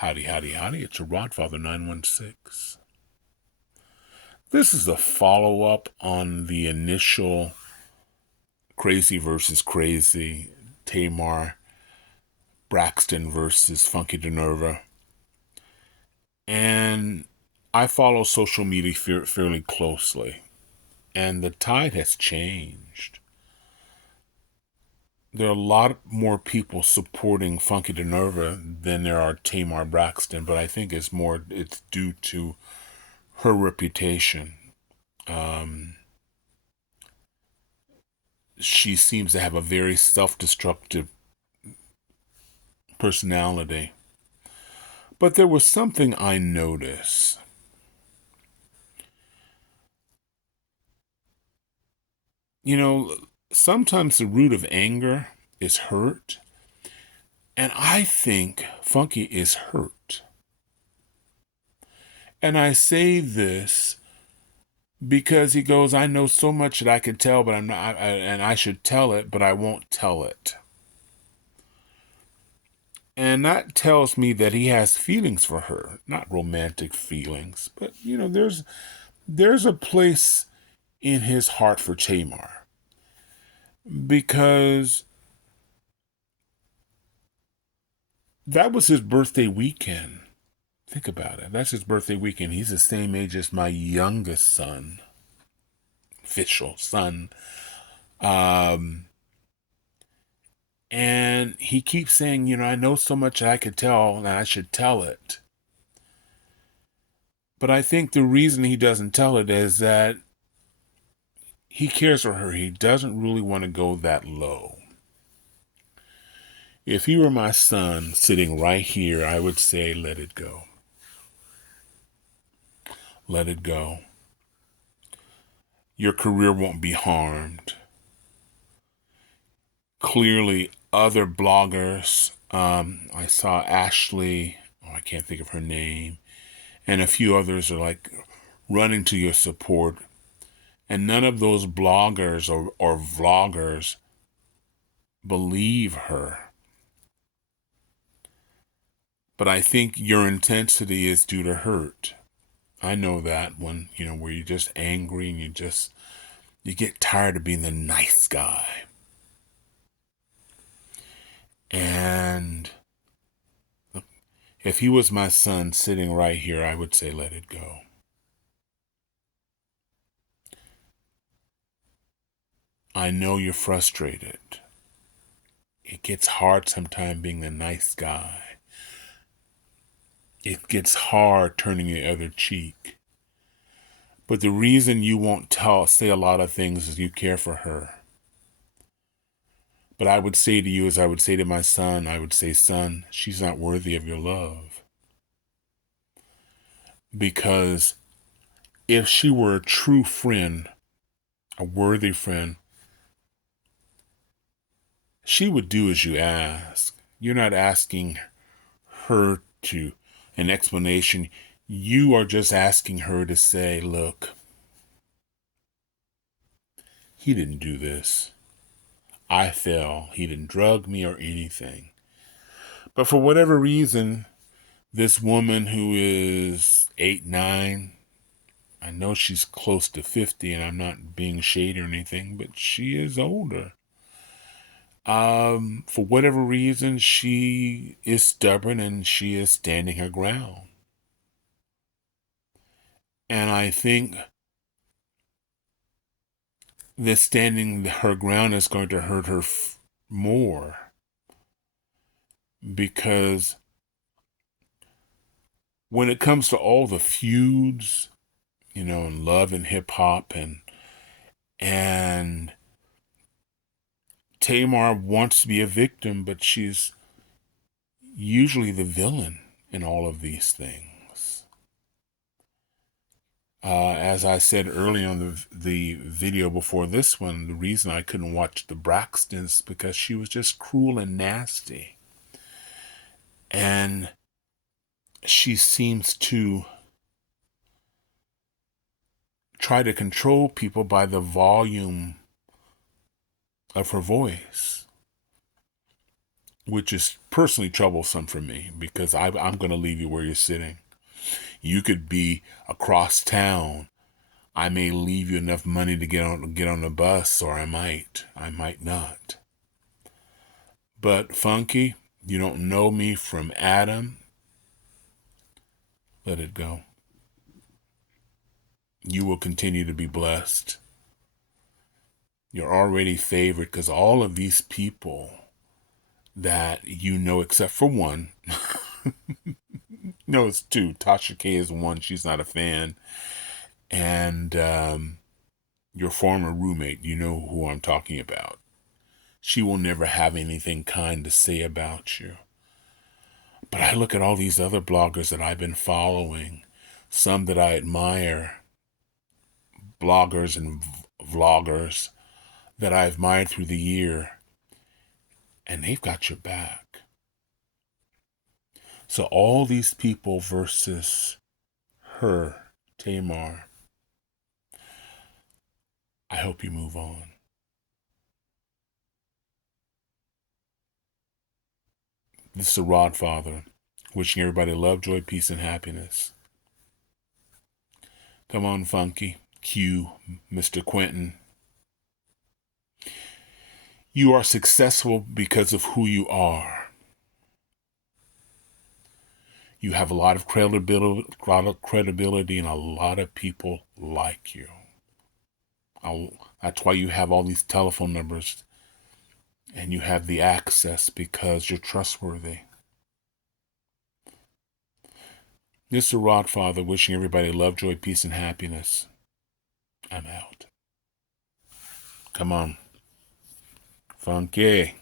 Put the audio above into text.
Howdy, howdy, howdy. It's a Rodfather 916. This is a follow-up on the initial Crazy versus Crazy, Tamar Braxton versus Funky DeNerva. And I follow social media fairly closely. And the tide has changed. There are a lot more people supporting Funky DeNerva than there are Tamar Braxton, but I think it's due to her reputation. She seems to have a very self-destructive personality. But there was something I noticed. You know, sometimes the root of anger is hurt. And I think Funky is hurt. And I say this because he goes, I know so much that I could tell, but I'm not, and I should tell it, but I won't tell it. And that tells me that he has feelings for her, not romantic feelings, but there's a place in his heart for Tamar, because that was his birthday weekend. Think about it. That's his birthday weekend. He's the same age as my youngest son, official son. And he keeps saying, I know so much I could tell and I should tell it. But I think the reason he doesn't tell it is that he cares for her. He doesn't really want to go that low. If he were my son sitting right here, I would say, let it go. Let it go. Your career won't be harmed. Clearly, other bloggers, I saw Ashley, I can't think of her name, and a few others are like running to your support. And none of those bloggers or vloggers believe her. But I think your intensity is due to hurt. I know that one, where you're just angry and you get tired of being the nice guy. And if he was my son sitting right here, I would say, let it go. I know you're frustrated. It gets hard sometimes being the nice guy. It gets hard turning the other cheek. But the reason you won't say a lot of things is you care for her. But I would say to you, as I would say to my son, I would say, son, she's not worthy of your love. Because if she were a true friend, a worthy friend, she would do as you ask. You're not asking her to an explanation. You are just asking her to say, look, he didn't do this. I fell. He didn't drug me or anything. But for whatever reason, this woman who is 8, 9, I know she's close to 50, and I'm not being shady or anything, but she is older. For whatever reason, she is stubborn and she is standing her ground. And I think this standing her ground is going to hurt her more, because when it comes to all the feuds, in love and hip hop, and Tamar wants to be a victim, but she's usually the villain in all of these things. As I said earlier on the video before this one, the reason I couldn't watch the Braxtons because she was just cruel and nasty. And she seems to try to control people by the volume of her voice. which is personally troublesome for me because I'm going to leave you where you're sitting. You could be across town. I may leave you enough money to get on the bus, or I might not. But Funky, you don't know me from Adam. Let it go. You will continue to be blessed. You're already favored because all of these people that you know, except for one, no, it's two. Tasha K is one. She's not a fan. And your former roommate, you know who I'm talking about. She will never have anything kind to say about you. But I look at all these other bloggers that I've been following, some that I admire, bloggers and vloggers that I admired through the year, and they've got your back. So all these people versus her, Tamar, I hope you move on. This is the Rod Father, wishing everybody love, joy, peace, and happiness. Come on, Funky. Q, Mr. Quentin. You are successful because of who you are. You have a lot of credibility, and a lot of people like you. That's why you have all these telephone numbers and you have the access, because you're trustworthy. This is the Rod Father, wishing everybody love, joy, peace, and happiness. I'm out. Come on. Funky.